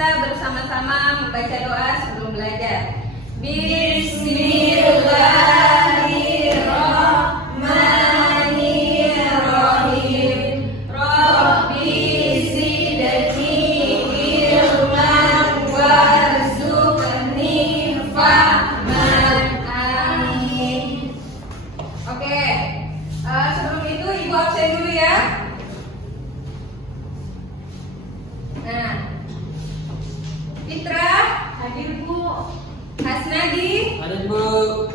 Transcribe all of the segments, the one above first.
kita bersama-sama membaca doa sebelum belajar. Bismillahirrahmanirrahim. Rabbi zidni ilman warzuqni fahman. Amin. Oke, sebelum itu Ibu absen dulu ya. Nah, Fitra hadir Bu. Hasnadi hadir Bu.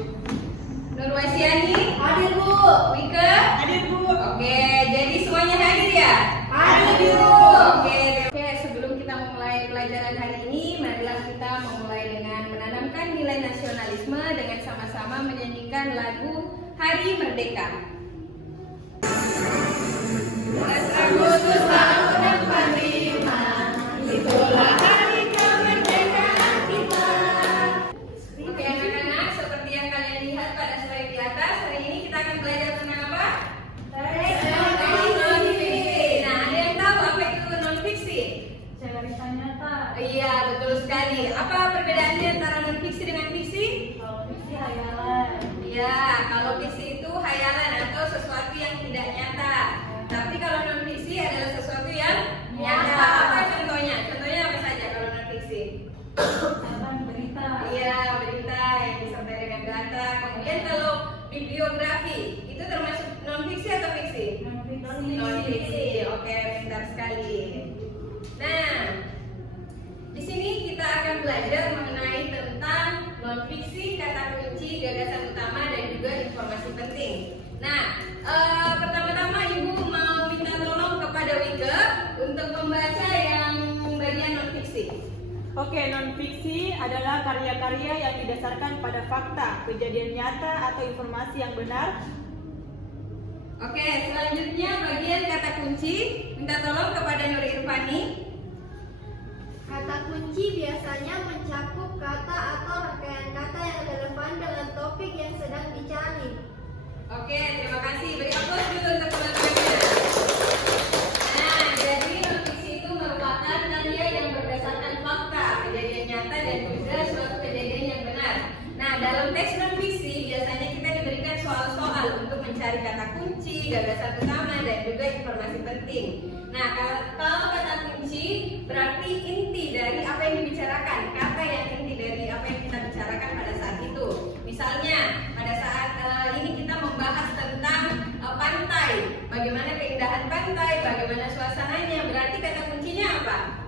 Nurwasiani Hadir Bu. Wika Hadir Bu. Oke, jadi semuanya hadir ya? Hadir Bu. Oke, sebelum kita memulai pelajaran hari ini, marilah kita memulai dengan menanamkan nilai nasionalisme dengan sama-sama menyanyikan lagu Hari Merdeka. 14 Agustus tahun 45, itulah hari kemerdekaan kita. Oke anak-anak, seperti yang kalian lihat pada slide di atas, hari ini kita akan belajar tentang apa? Non-fiksi. Nah, ada yang tahu apa itu non-fiksi? Cerita nyata. Iya, betul sekali. Apa perbedaannya antara non-fiksi dengan fiksi? Kalau fiksi hayalan. Iya, kalau fiksi itu hayalan atau sesuatu yang tidak nyata. Tapi kalau non-fiksi adalah sesuatu yang nyata. Apa contohnya? Contohnya apa saja kalau non-fiksi? Misalkan berita. Iya, berita yang disertai dengan data. Kemudian kalau bibliografi, itu termasuk non-fiksi atau fiksi? Non-fiksi. Oke, pintar sekali. Nah, di sini kita akan belajar mengenai tentang non-fiksi, kata kunci, gagasan utama, dan juga informasi penting. Nah, pertama-tama Ibu mau minta tolong kepada Wika untuk membaca yang bagian non-fiksi. Oke, non-fiksi adalah karya-karya yang didasarkan pada fakta, kejadian nyata, atau informasi yang benar. Oke, selanjutnya bagian kata kunci, minta tolong kepada Nur Irfani. Kata kunci biasanya mencakup kata atau rangkaian kata yang relevan dengan topik yang sedang dicari. Oke, terima kasih. Beri aplaus dulu untuk teman-temannya. Nah, jadi non-fiksi itu merupakan karya yang berdasarkan fakta, kejadian nyata, dan juga suatu kejadian yang benar. Nah, dalam teks non-fiksi biasanya kita diberikan soal-soal untuk mencari kata kunci, gagasan utama, dan juga informasi penting. Nah, kalau kata kunci berarti inti dari apa yang dibicarakan, kata yang inti dari apa yang kita bicarakan pada saat itu. Misalnya, pada saat ini kita membahas tentang pantai, bagaimana keindahan pantai, bagaimana suasananya, berarti kata kuncinya apa?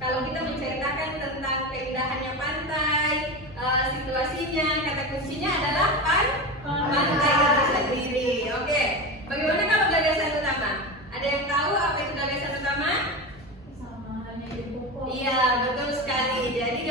Kalau kita menceritakan tentang keindahannya pantai, situasinya, kata kuncinya adalah pantai itu sendiri. Oke, bagaimana kalau gagasan utama? Ada yang tahu apa itu gagasan utama? Sama halnya ide pokok. Iya, betul sekali. Jadi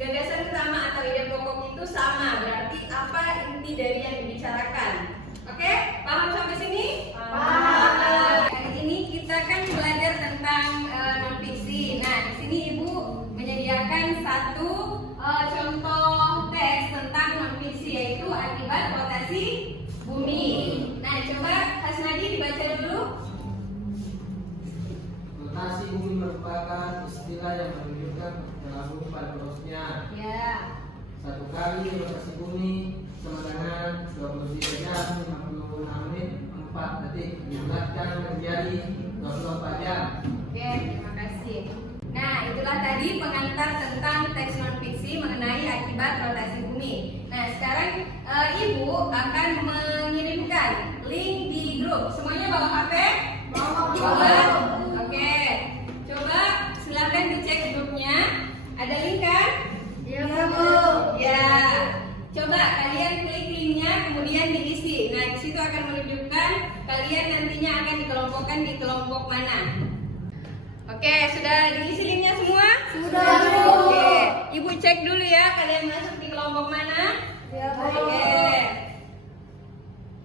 gagasan utama atau ide pokok itu sama, berarti apa inti dari yang dibicarakan. Oke, paham sampai sini? Paham. Hari ini kita kan belajar tentang non-fiksi. Nah, di sini Ibu menyediakan satu contoh teks tentang non-fiksi, yaitu akibat rotasi bumi. Nah, coba Hasnadi dibaca dulu. Rotasi bumi merupakan istilah yang menunjukkan dalam pada prosesnya. Ya. Satu kali rotasi bumi sama dengan 23 jam 56 menit 4 detik dibulatkan menjadi 24 jam. Oke, terima kasih. Nah, itulah tadi pengantar tentang teks non-fiksi mengenai akibat rotasi bumi. Nah, sekarang Ibu akan mengirimkan link di grup. Semuanya bawa HP? Bawa. Oke. Coba silakan dicek grupnya. Ada link kan? Iya, Bu. Ya. Coba kalian klik linknya kemudian diisi. Nah, di situ akan menunjukkan kalian nantinya akan dikelompokkan di kelompok mana. Oke, sudah diisi linknya semua? Sudah, Bu. Oke, Ibu cek dulu ya kalian masuk di kelompok mana? Ya, Bu. Oke.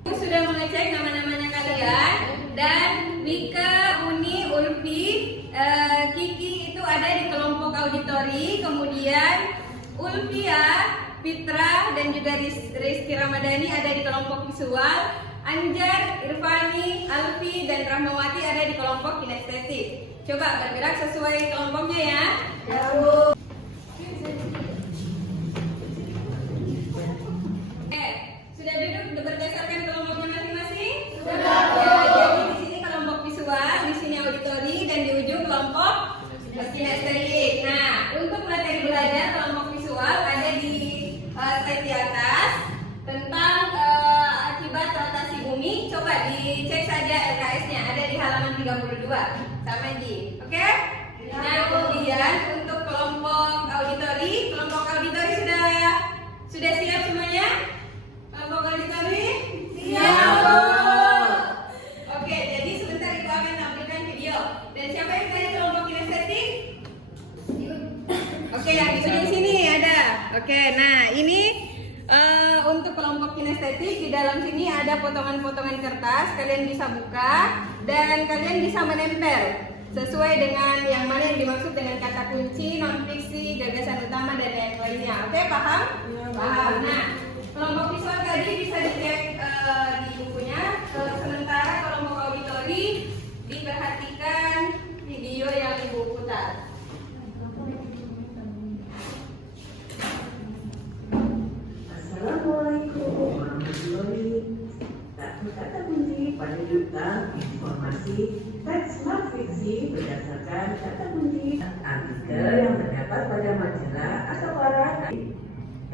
Ibu sudah mengecek nama-namanya kalian dan Mika, Uni, Ulfi, Kiki itu ada di kelompok auditori, kemudian Ulfia, Fitra dan juga Rizky Ramadhani ada di kelompok visual, Anjar, Irfani, Alfi dan Rahmawati ada di kelompok kinestetik. Coba bergerak sesuai kelompoknya ya. Sudah duduk berdasarkan kelompoknya masing-masing? Sudah. Ya, jadi di sini kelompok visual, di sini auditori, dan di ujung kelompok kinestetik. Nah, untuk materi belajar kelompok visual ada di slide di atas tentang akibat rotasi bumi. Coba dicek saja LKS-nya, ada di halaman 32 sama Ji. Oke? Nah, kemudian untuk kelompok auditori sudah siap semuanya? Kelompok auditori? Siap. Oke, jadi sebentar Ibu akan tampilkan video. Dan siapa yang dari kelompok kinestetik? Oke, yang di sini ada. Oke, nah ini untuk kelompok kinestetik di dalam sini ada potongan-potongan kertas. Kalian bisa buka dan kalian bisa menempel sesuai dengan yang mana yang dimaksud dengan kata kunci, non fiksi, gagasan utama dan yang lainnya. Oke, paham? Paham. Nah, kelompok visual tadi bisa dicek di bukunya. Sementara kelompok auditori diperhatikan video yang Ibu putar. Assalamualaikum warahmatullahi wabarakatuh. Kata kunci pada juta informasi teks non fiksi berdasarkan kata kunci artikel yang terdapat pada majalah atau koran.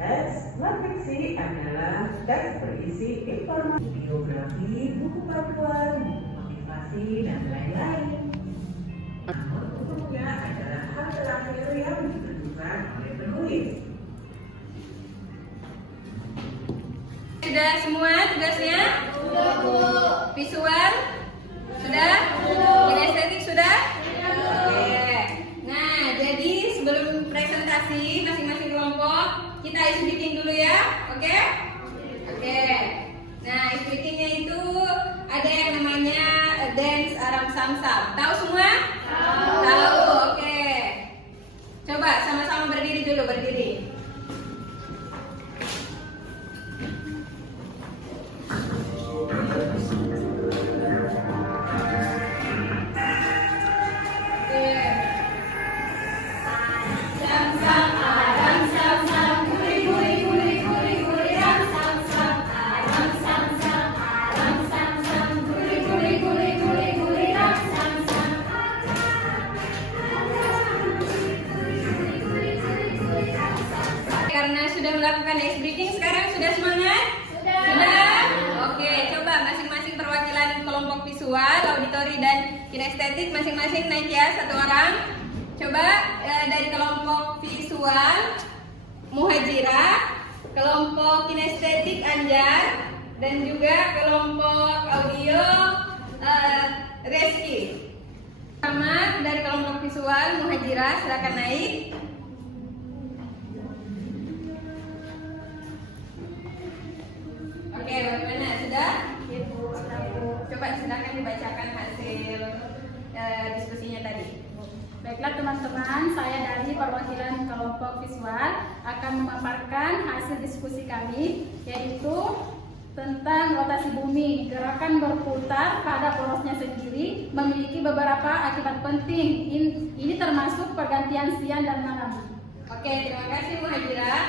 Teks non fiksi adalah teks berisi informasi biografi, buku panduan, motivasi, dan lain-lain. Namun umumnya adalah hal terakhir yang ditentukan oleh penulis. Sudah semua tugasnya? Sudah, Bu. Visual? Sudah? Kinestetik sudah? Oke. Nah, jadi sebelum presentasi masing-masing kelompok, kita ice breaking dulu ya. Oke? Oke. Nah, ice breakingnya itu ada yang namanya dance aram samsam. Tahu semua? Tahu. Oke. Coba sama-sama berdiri dulu, berdiri. Karena sudah melakukan ice breaking, sekarang sudah semangat? Sudah? Oke, coba masing-masing perwakilan kelompok visual, auditori, dan kinestetik masing-masing naik ya, satu orang. Coba dari kelompok visual Muhajirah, kelompok kinestetik Anjar, dan juga kelompok audio Reski. Pertama dari kelompok visual Muhajirah, silakan naik. Oke, bagaimana? Sudah? Coba silakan dibacakan hasil diskusinya tadi. Baiklah teman-teman, saya dari perwakilan kelompok visual akan memaparkan hasil diskusi kami, yaitu tentang rotasi bumi. Gerakan berputar pada porosnya sendiri memiliki beberapa akibat penting. Ini termasuk pergantian siang dan malam. Oke, terima kasih Muhajirah.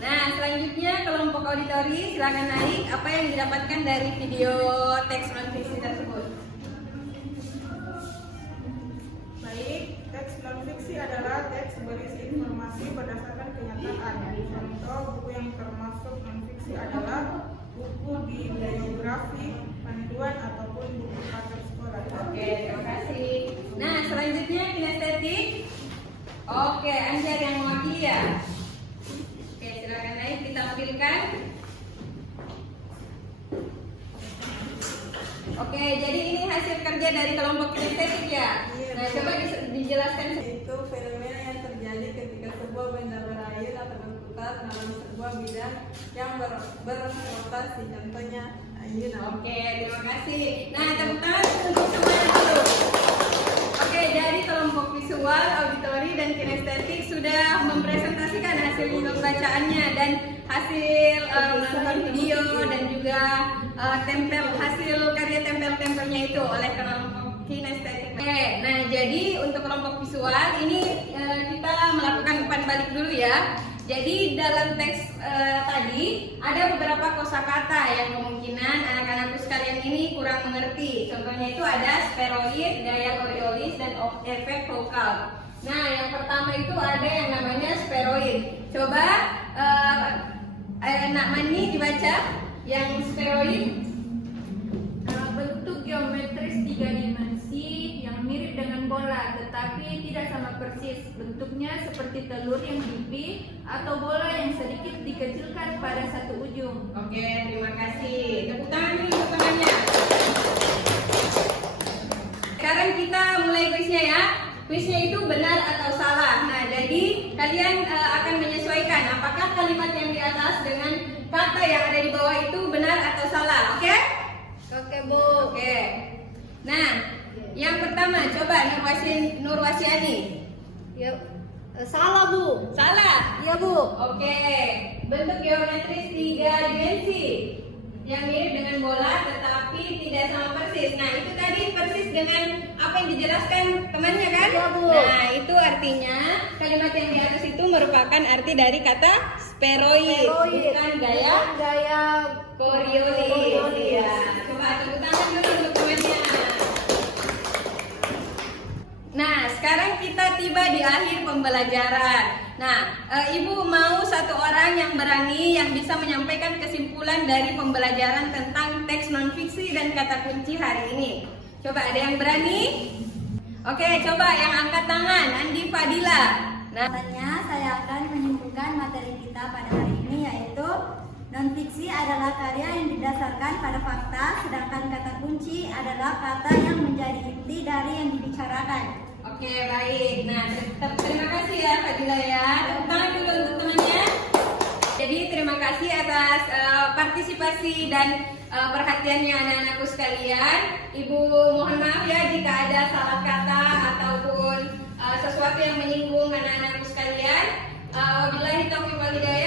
Nah, selanjutnya kelompok auditori, silakan naik. Apa yang didapatkan dari video teks non fiksi tersebut? Baik, teks non fiksi adalah teks berisi informasi berdasarkan kenyataan. Contoh buku yang termasuk non fiksi adalah buku bibliografi, panduan ataupun buku paket sekolah. Oke, terima kasih. Nah, selanjutnya kinestetik. Oke, Anjar yang mewakili ya. Oke, silakan naik ditampilkan. Oke, jadi ini hasil kerja dari kelompok kinestetik ya. Nah, coba dijelaskan. Itu fenomena yang terjadi ketika sebuah benda berair atau berputar dalam sebuah bidang yang berrotasi, contohnya ayunan. Oke, terima kasih. Nah, tepuk tangan untuk semuanya dulu. Oke, dari kelompok visual, auditori, dan kinestetik sudah mempresentasikan hasil pembacaannya dan hasil menonton video dan juga hasil karya tempel-tempelnya itu oleh kelompok kinestetik. Oke, nah jadi untuk kelompok visual ini kita melakukan umpan balik dulu ya. Jadi dalam teks tadi ada beberapa kosakata yang kemungkinan anak-anakku sekalian ini kurang mengerti. Contohnya itu ada spheroid, gaya Coriolis, dan efek vokal. Nah yang pertama itu ada yang namanya spheroid. Coba Nak Mani dibaca yang spheroid. Bentuk geometris 3 dimensi yang mirip dengan bola tetapi tidak sama persis. Bentuknya seperti telur yang dipipih atau bola yang sedikit dikecilkan pada satu ujung. Oke, terima kasih. Tepuk tangan dulu untuk tangannya. Sekarang kita mulai kuisnya ya. Kuisnya itu benar atau salah. Nah, jadi kalian akan menyesuaikan apakah kalimat yang di atas dengan kata yang ada di bawah itu benar atau salah. Oke? Oke, Bu. Oke. Nah, yang pertama coba Nur Wasiani. Ya, salah, Bu. Salah. Iya, Bu. Oke. Bentuk geometris 3 dimensi yang mirip dengan bola tetapi tidak sama persis. Nah, itu tadi persis dengan apa yang dijelaskan temannya kan? Iya, Bu. Nah, itu artinya kalimat yang di atas itu merupakan arti dari kata spheroid. Bukan gaya Gaya Coriolis. Iya. Coba tepuk tangan dulu untuk temannya. Nah, sekarang kita tiba di akhir pembelajaran. Nah, Ibu mau satu orang yang berani yang bisa menyampaikan kesimpulan dari pembelajaran tentang teks non-fiksi dan kata kunci hari ini. Coba ada yang berani? Oke, coba yang angkat tangan, Andi Fadila. Nah, Saya akan menyimpulkan materi kita pada hari ini yaitu non-fiksi adalah karya yang didasarkan pada fakta, sedangkan kata kunci adalah kata yang menjadi inti dari yang dibicarakan. oke baik. Nah, terima kasih ya Fadila ya. Tepuk tangan dulu untuk temannya. Jadi terima kasih atas partisipasi dan perhatiannya anak-anakku sekalian. Ibu mohon maaf ya jika ada salah kata ataupun sesuatu yang menyinggung anak-anakku sekalian. Wabillahi taufiq wal hidayah.